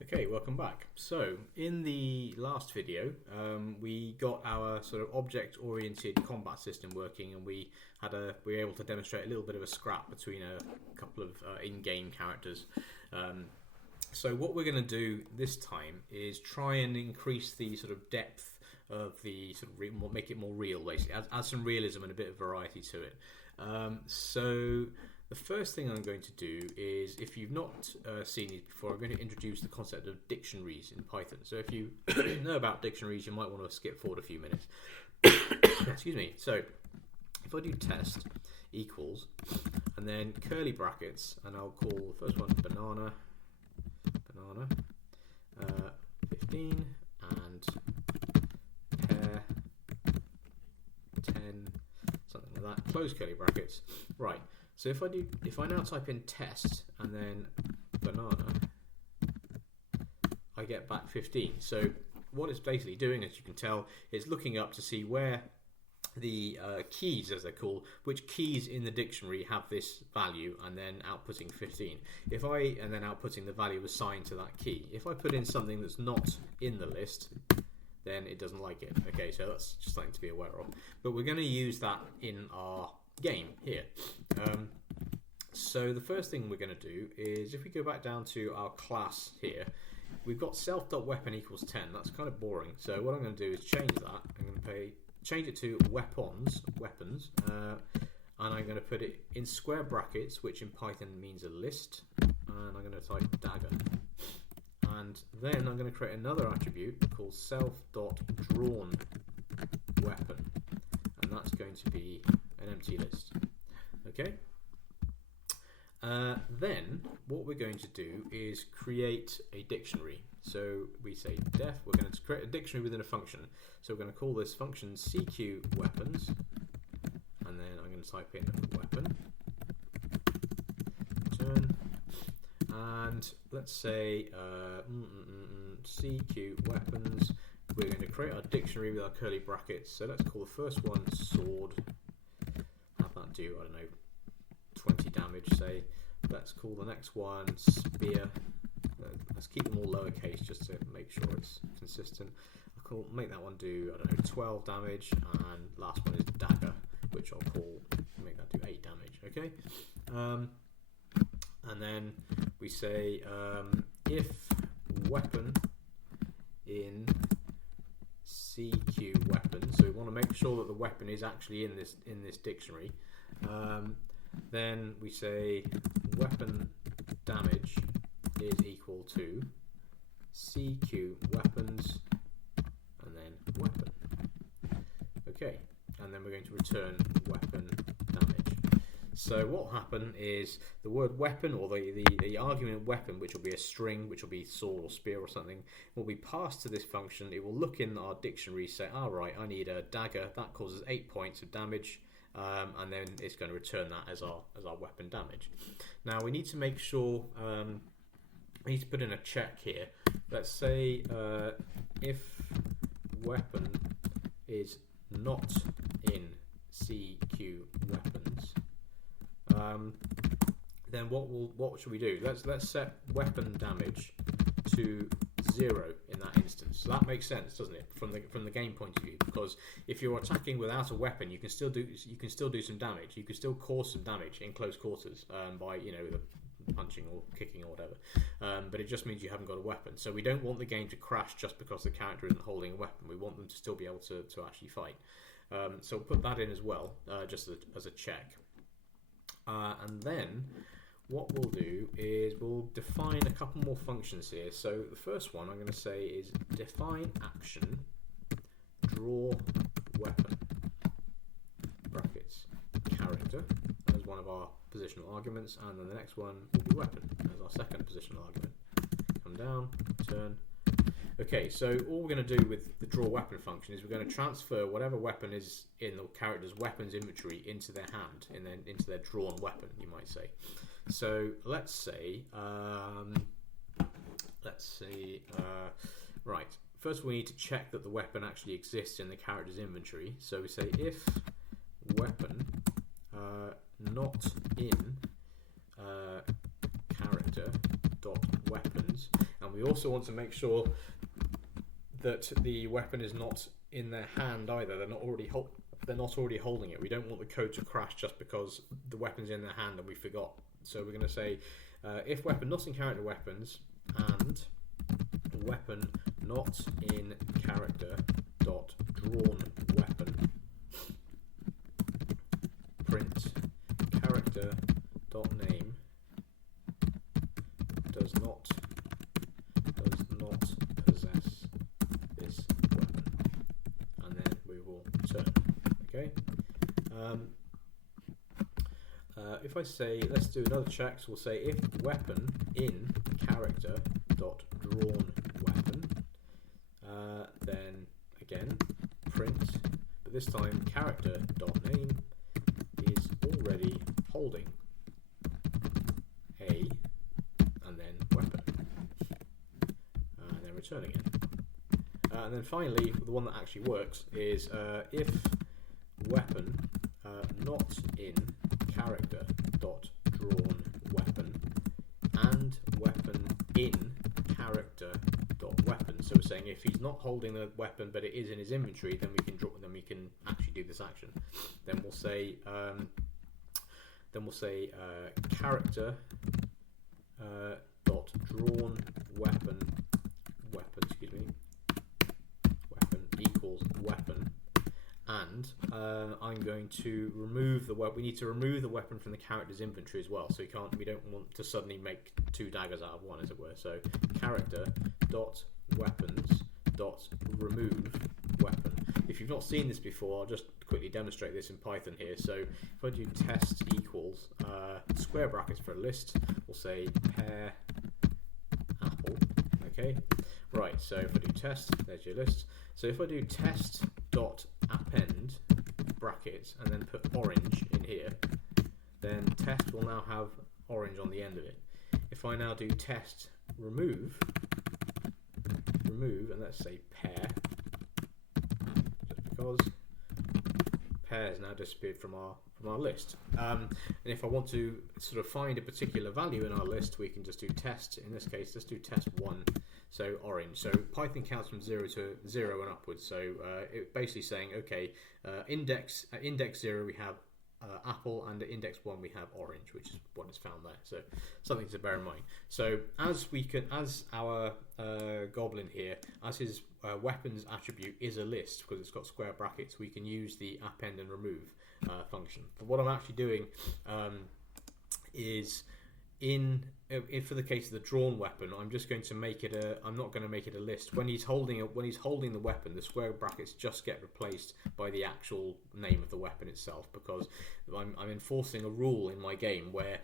Okay, welcome back. So, in the last video, we got our sort of object-oriented combat system working, and we were able to demonstrate a little bit of a scrap between a couple of in-game characters. So, what we're going to do this time is try and increase the sort of depth of the sort of make it more real, basically, add some realism and a bit of variety to it. So. The first thing I'm going to do is, if you've not seen these before, I'm going to introduce the concept of dictionaries in Python. So if you know about dictionaries, you might want to skip forward a few minutes. Excuse me. So if I do test equals, and then curly brackets, and I'll call the first one banana, 15, and pear, 10, something like that, close curly brackets. Right. So if I now type in test and then banana, I get back 15. So what it's basically doing, as you can tell, is looking up to see where the keys, as they're called, which keys in the dictionary have this value, and then outputting 15. And then outputting the value assigned to that key. If I put in something that's not in the list, then it doesn't like it. Okay, so that's just something to be aware of. But we're going to use that in our game here. So the first thing we're going to do is, if we go back down to our class here, we've got self.weapon equals 10. That's kind of boring. So what I'm going to do is change that. I'm going to change it to weapons, and I'm going to put it in square brackets, which in Python means a list, and I'm going to type dagger. And then I'm going to create another attribute called self.drawn weapon, and that's going to be an empty list. Okay. Then what we're going to do is create a dictionary. So we say def, we're going to create a dictionary within a function. So we're going to call this function CQ weapons, and then I'm going to type in weapon, return, and let's say CQ weapons. We're going to create our dictionary with our curly brackets. So let's call the first one sword. Have that do, I don't know, 20 damage, say. Let's call the next one spear. Let's keep them all lowercase just to make sure it's consistent. Make that one do, I don't know, 12 damage, and last one is dagger, which I'll make that do 8 damage. Okay. And then we say if weapon in CQ weapon, so we want to make sure that the weapon is actually in this dictionary. Then we say weapon damage is equal to CQ weapons, and then weapon. Okay, and then we're going to return weapon damage. So what will happen is the word weapon, or the argument weapon, which will be a string, which will be sword or spear or something, will be passed to this function. It will look in our dictionary, say, all right, I need a dagger. That causes 8 points of damage. And then it's going to return that as our weapon damage. Now we need to make sure, we need to put in a check here. Let's say if weapon is not in CQ weapons, then what should we do? Let's set weapon damage to 0 in that instance. So that makes sense, doesn't it, from the game point of view? Because if you're attacking without a weapon, you can still do some damage. You can still cause some damage in close quarters by the punching or kicking or whatever. But it just means you haven't got a weapon. So we don't want the game to crash just because the character isn't holding a weapon. We want them to still be able to actually fight. So we'll put that in as well, just as a check. And then what we'll do is we'll define a couple more functions here. So the first one I'm going to say is define action draw weapon brackets character as one of our positional arguments, and then the next one will be weapon as our second positional argument. Come down, turn. Okay, so all we're going to do with the draw weapon function is we're going to transfer whatever weapon is in the character's weapons inventory into their hand, and then into their drawn weapon, you might say. So let's say, right, first we need to check that the weapon actually exists in the character's inventory. So we say if weapon not in character dot weapon weapons, and we also want to make sure that the weapon is not in their hand either. They're not already holding it. We don't want the code to crash just because the weapon's in their hand and we forgot. So we're going to say if weapon not in character weapons and weapon not in character dot drawn weapon, print character dot name does not possess this weapon, and then we will return. Okay. If I say, let's do another check, so we'll say if weapon in character dot drawn weapon, then again print, but this time character dot name is already holding a, and then weapon, and then return again. And then finally, the one that actually works is if weapon not in character dot drawn weapon and weapon in character dot weapon. So we're saying if he's not holding the weapon but it is in his inventory, then we can draw. Then we can actually do this action. Then we'll say character dot drawn weapon equals weapon, and I'm going to remove the weapon. We need to remove the weapon from the character's inventory as well. So we don't want to suddenly make two daggers out of one, as it were. So character dot weapons dot remove weapon. If you've not seen this before, I'll just quickly demonstrate this in Python here. So if I do test equals square brackets for a list, we'll say pear apple. Okay, right. So if I do test, there's your list. So if I do test dot append brackets and then put orange in here, then test will now have orange on the end of it. If I now do test remove, and let's say pear, just because pear has now disappeared from our list. And if I want to sort of find a particular value in our list, we can just do test. In this case, let's do test 1. So orange. So Python counts from 0 to 0 and upwards. So it's basically saying, okay, at index 0 we have apple, and at index 1 we have orange, which is what is found there. So something to bear in mind. So as our goblin here, as his weapons attribute is a list because it's got square brackets, we can use the append and remove function. But what I'm actually doing is for the case of the drawn weapon, I'm just going to make it I'm not going to make it a list. When he's holding the weapon, the square brackets just get replaced by the actual name of the weapon itself, because I'm enforcing a rule in my game where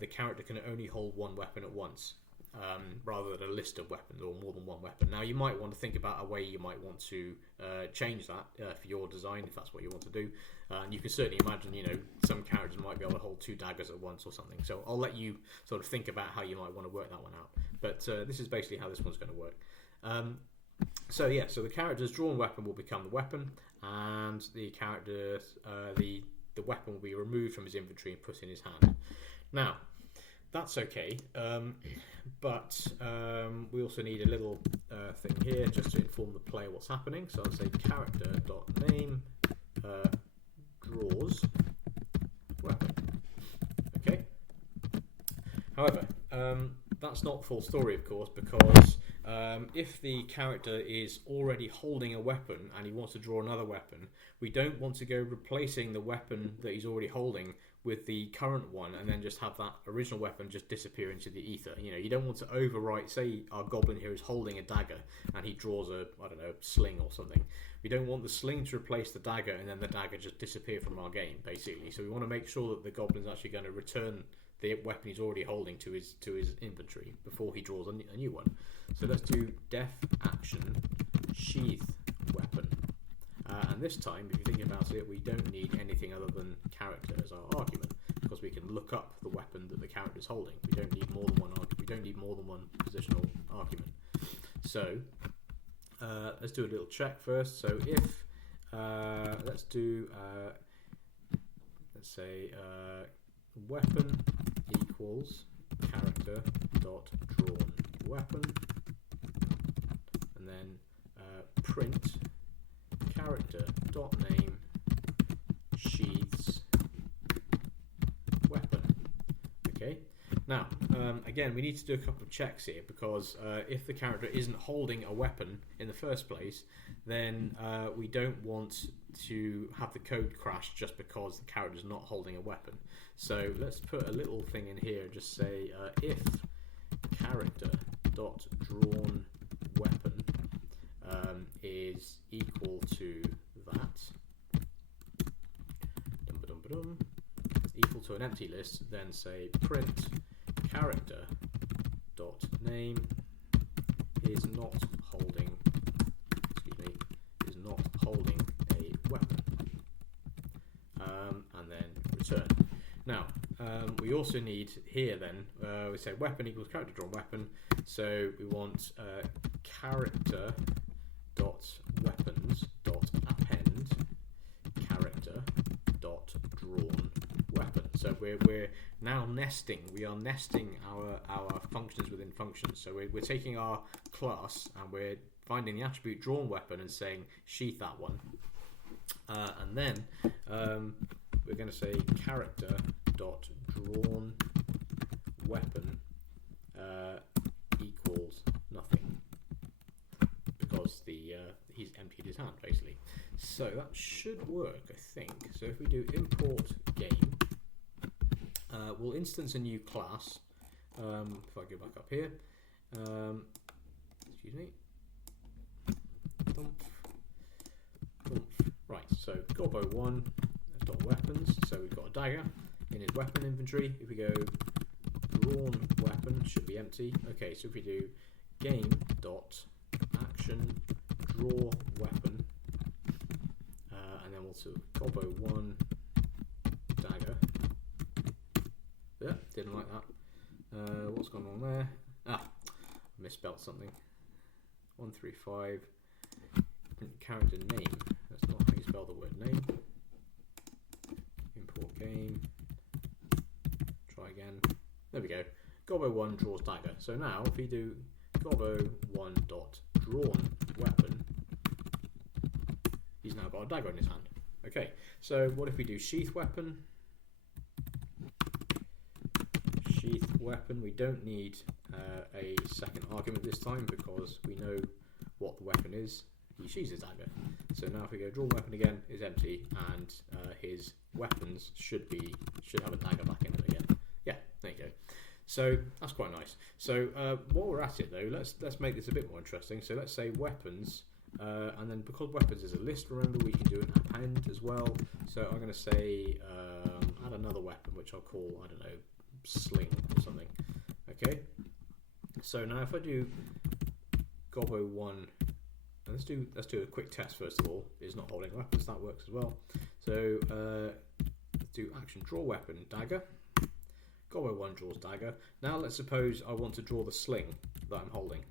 the character can only hold one weapon at once, rather than a list of weapons or more than one weapon. Now you might want to think about a way you might want to change that for your design, if that's what you want to do. And you can certainly imagine, some characters might be able to hold two daggers at once or something. So I'll let you sort of think about how you might want to work that one out. But this is basically how this one's going to work. So the character's drawn weapon will become the weapon, and the character, the weapon will be removed from his inventory and put in his hand. Now, that's okay, but we also need a little thing here just to inform the player what's happening. So I'll say character.name draws weapon. Okay. However, that's not full story, of course, because if the character is already holding a weapon and he wants to draw another weapon, we don't want to go replacing the weapon that he's already holding with the current one and then just have that original weapon just disappear into the ether. You don't want to overwrite. Say our goblin here is holding a dagger and he draws a sling or something. We don't want the sling to replace the dagger and then the dagger just disappear from our game, basically. So we want to make sure that the goblin's actually going to return the weapon he's already holding to his inventory before he draws a new one. So let's do def action sheath weapon. And this time, if you think about it, we don't need anything other than character as our argument, because we can look up the weapon that the character is holding. We don't need more than one argument. We don't need more than one positional argument. So let's do a little check first. So if let's say weapon equals character dot drawn weapon, and then print character dot name sheaths weapon. Okay. Now, again, we need to do a couple of checks here, because if the character isn't holding a weapon in the first place, then we don't want to have the code crash just because the character is not holding a weapon. So let's put a little thing in here, just say if character dot drawn weapon is equal to that, equal to an empty list, then say print character dot name is not holding, is not holding a weapon, and then return. Now we also need here then we say weapon equals character drawn weapon, so we want character dot weapons dot append character dot drawn weapon. So we're now nesting. We are nesting our functions within functions. So we're taking our class and we're finding the attribute drawn weapon and saying sheath that one, and then we're going to say character dot drawn weapon equals nothing, because he's emptied his hand basically. So that should work, I think. So if we do import game, we'll instance a new class. If I go back up here, excuse me. Right, so Gobbo1 dot weapons. So we've got a dagger in his weapon inventory. If we go drawn weapon, should be empty. Okay, so if we do game dot action draw weapon, and then we'll do Gobbo1 dagger. Yeah, didn't like that. What's going on there? Ah, misspelled something. 135 character name. That's not how you spell the word name. Import game. Try again. There we go. Gobbo1 draws dagger. So now if we do Gobbo1 dot drawn weapon, he's now got a dagger in his hand. Okay, so what if we do sheath weapon? Sheath weapon. We don't need a second argument this time, because we know what the weapon is. He sheathes his dagger. So now if we go drawn weapon again, is empty, and his weapons should have a dagger back in it again. Yeah, there you go. So that's quite nice. So while we're at it though, let's make this a bit more interesting. So let's say weapons, and then because weapons is a list, remember we can do an append as well. So I'm going to say add another weapon, which I'll call, I don't know, sling or something. Okay. So now if I do Gobbo1, let's do a quick test first of all. Is not holding weapons. That works as well. So let's do action draw weapon dagger. Gobbo1 draws dagger. Now let's suppose I want to draw the sling that I'm holding.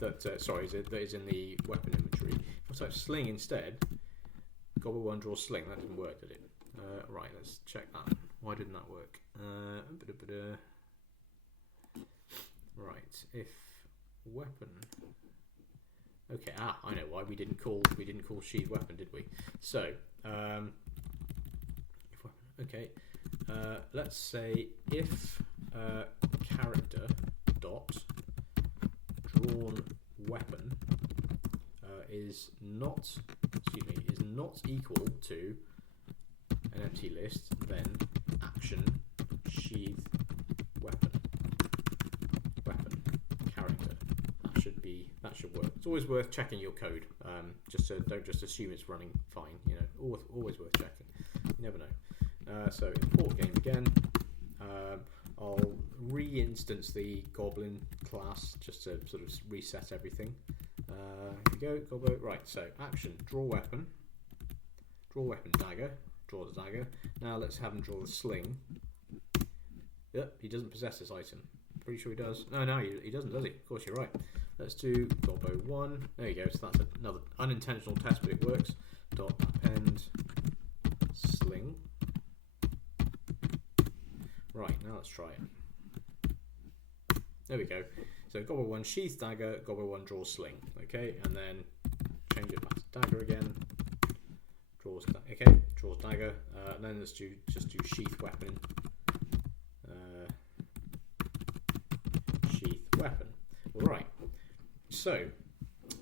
That is in the weapon inventory. If I type sling instead, Gobbo1 draws sling. That didn't work, did it? Right, let's check that. Why didn't that work? Right, if weapon. Okay, I know why we didn't call sheath weapon, did we? So, if weapon. Okay, let's say if character dot drawn weapon is not equal to an empty list, then action sheath weapon character. That should work. It's always worth checking your code. Don't just assume it's running fine. You know, always worth checking. You never know. So import game again. I'll re-instance the goblin class just to sort of reset everything. Here we go, Gobbo. Right, so action, draw weapon dagger, draw the dagger. Now let's have him draw the sling. Yep, he doesn't possess this item. Pretty sure he does. No, he doesn't, does he? Of course, you're right. Let's do Gobbo1. There you go. So that's another unintentional test, but it works. Dot append sling. Right, now let's try it. There we go. So gobbo1 sheath dagger, gobbo1 draws sling. Okay, and then change it back to dagger again. Draws dagger. And then let's just do sheath weapon. Sheath weapon. All right. So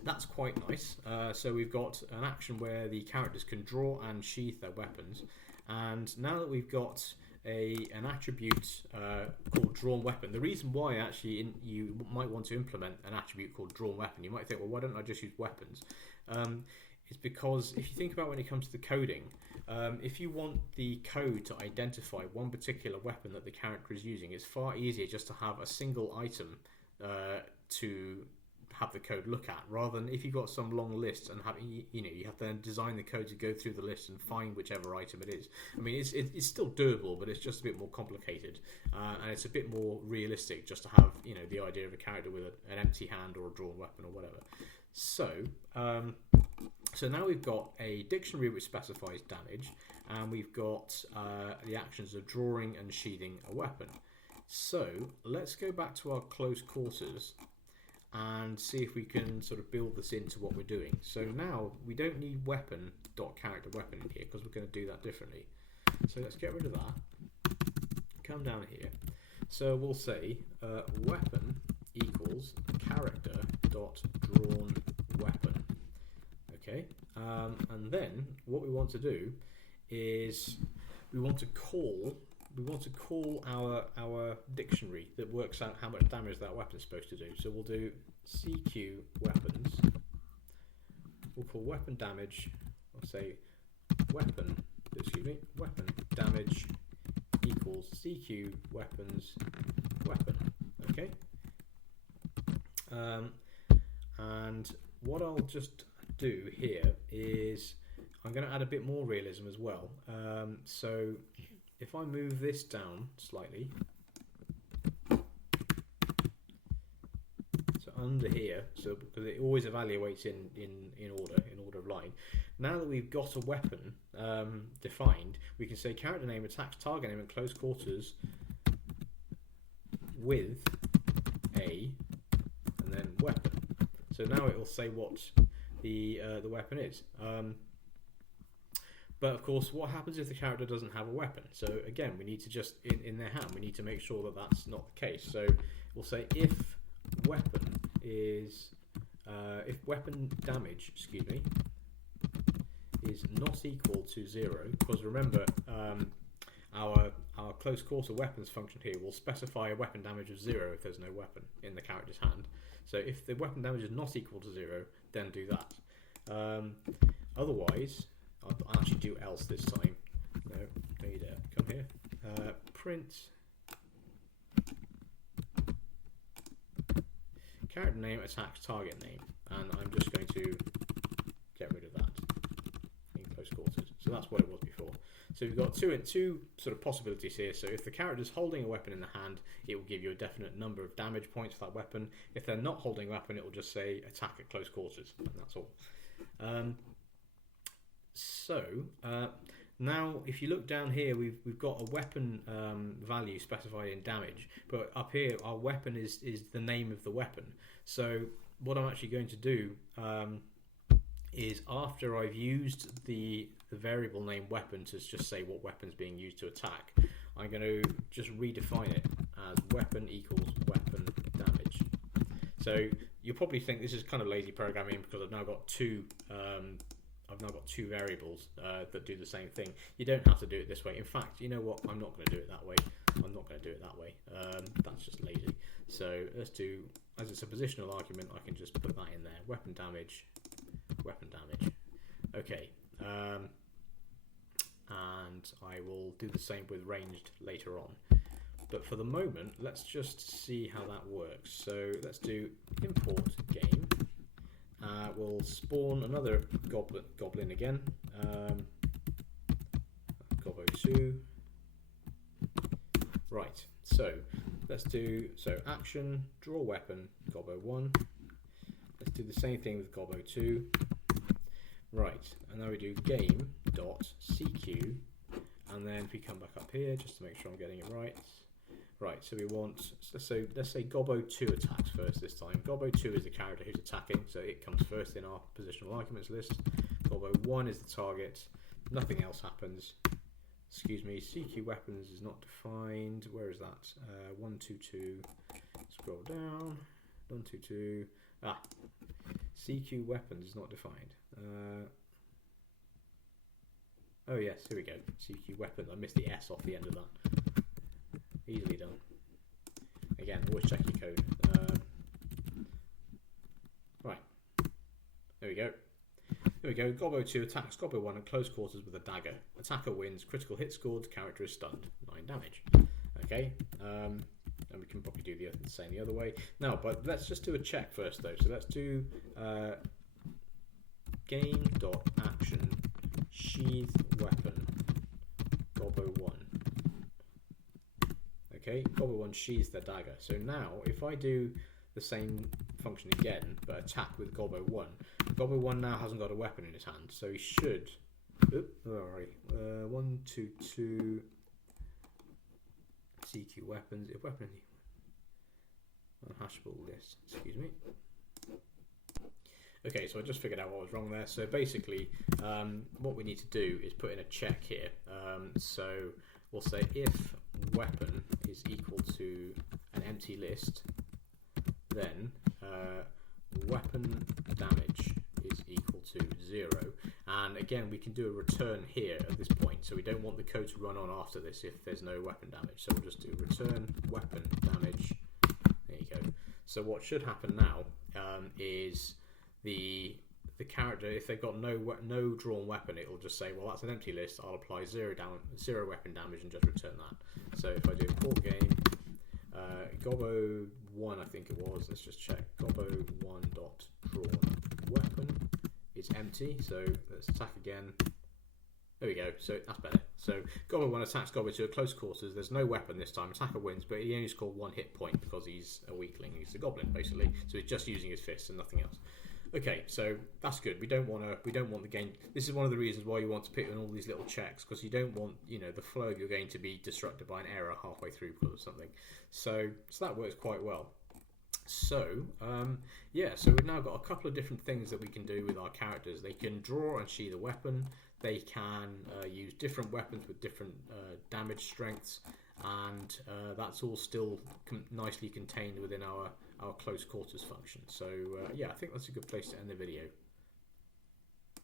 that's quite nice. So we've got an action where the characters can draw and sheath their weapons. And now that we've got an attribute called drawn weapon, the reason why actually you might want to implement an attribute called drawn weapon, you might think, well, why don't I just use weapons? It's because if you think about when it comes to the coding, if you want the code to identify one particular weapon that the character is using, it's far easier just to have a single item to have the code look at, rather than if you've got some long list and you have to then design the code to go through the list and find whichever item it is. I mean, it's still doable, but it's just a bit more complicated, and it's a bit more realistic just to have the idea of a character with an empty hand or a drawn weapon or whatever. So now we've got a dictionary which specifies damage, and we've got the actions of drawing and sheathing a weapon. So let's go back to our close quarters and see if we can sort of build this into what we're doing. So now we don't need weapon.character weapon in here because we're going to do that differently. So let's get rid of that. Come down here. So we'll say weapon equals character.drawn weapon. Okay, and then what we want to do is we want to call our dictionary that works out how much damage that weapon is supposed to do. So we'll do CQ weapons. We'll call weapon damage. I'll say weapon damage equals CQ weapons weapon. Okay. And what I'll just do here is I'm going to add a bit more realism as well. So if I move this down slightly, so under here, so because it always evaluates in order of line. Now that we've got a weapon defined, we can say character name attacks target name in close quarters with a and then weapon. So now it will say what the weapon is. But of course, what happens if the character doesn't have a weapon? So again, we need to just, in their hand, we need to make sure that that's not the case. So we'll say if weapon damage, is not equal to 0, because remember, our close quarter weapons function here will specify a weapon damage of 0 if there's no weapon in the character's hand. So if the weapon damage is not equal to 0, then do that. Otherwise, I'll actually do else this time. No, don't you dare. Come here. Print character name attacks target name, and I'm just going to get rid of that in close quarters. So that's what it was before. So we've got two sort of possibilities here. So if the character is holding a weapon in the hand, it will give you a definite number of damage points for that weapon. If they're not holding a weapon, it will just say attack at close quarters, and that's all. Now if you look down here, we've got a weapon value specified in damage, but up here our weapon is the name of the weapon. So what I'm actually going to do is, after I've used the variable name weapon to just say what weapon's being used to attack, I'm going to just redefine it as weapon equals weapon damage. So you'll probably think this is kind of lazy programming because I've now got two variables that do the same thing. You don't have to do it this way. In fact, you know what? I'm not going to do it that way. That's just lazy. So let's do, as it's a positional argument, I can just put that in there. Weapon damage. Okay. And I will do the same with ranged later on. But for the moment, let's just see how that works. So let's do import game. We'll spawn another goblin again. Gobbo2. Right, so let's do action, draw weapon, Gobbo1. Let's do the same thing with Gobbo2. Right, and now we do game.cq, and then if we come back up here, just to make sure I'm getting it right, Right, so we want, let's say Gobbo2 attacks first this time. Gobbo2 is the character who's attacking, so it comes first in our positional arguments list. Gobbo1 is the target, nothing else happens. Excuse me, CQ weapons is not defined. Where is that? 122, scroll down, 122, CQ weapons is not defined. Oh yes, here we go, CQ weapons, I missed the S off the end of that. Easily done. Again, always check your code. Right. There we go. There we go. Gobbo2 attacks Gobbo1 at close quarters with a dagger. Attacker wins. Critical hit scored. Character is stunned. 9 damage. Okay. And we can probably do the same the other way. Now, but let's just do a check first, though. So let's do game.action sheath weapon Gobbo1. Okay, Gobbo1 sheathes their dagger. So now, if I do the same function again, but attack with Gobbo1, Gobbo1 now hasn't got a weapon in his hand, so he should. Alright, 122 CQ weapons. If weapon unhashable list. Excuse me. Okay, so I just figured out what was wrong there. So basically, what we need to do is put in a check here. So we'll say if weapon is equal to an empty list, then weapon damage is equal to 0. And again, we can do a return here at this point, so we don't want the code to run on after this if there's no weapon damage. So we'll just do return weapon damage. There you go. So what should happen now is the character, if they've got no drawn weapon, it'll just say, well, that's an empty list, I'll apply 0 weapon damage and just return that. So if I do import game, Gobbo1, I think it was, let's just check, Gobbo1 dot drawn weapon is empty, so let's attack again. There we go, so that's better. So Gobbo1 attacks Gobbo2 at close quarters, there's no weapon this time, attacker wins, but he only scored 1 hit point because he's a weakling, he's a goblin basically, so he's just using his fists and nothing else. Okay, so that's good. We don't want the game. This is one of the reasons why you want to put in all these little checks, because you don't want, the flow of your game to be disrupted by an error halfway through because of something. So that works quite well. So so we've now got a couple of different things that we can do with our characters. They can draw and sheath a weapon. They can use different weapons with different damage strengths, and that's all still nicely contained within our close quarters function. So I think that's a good place to end the video.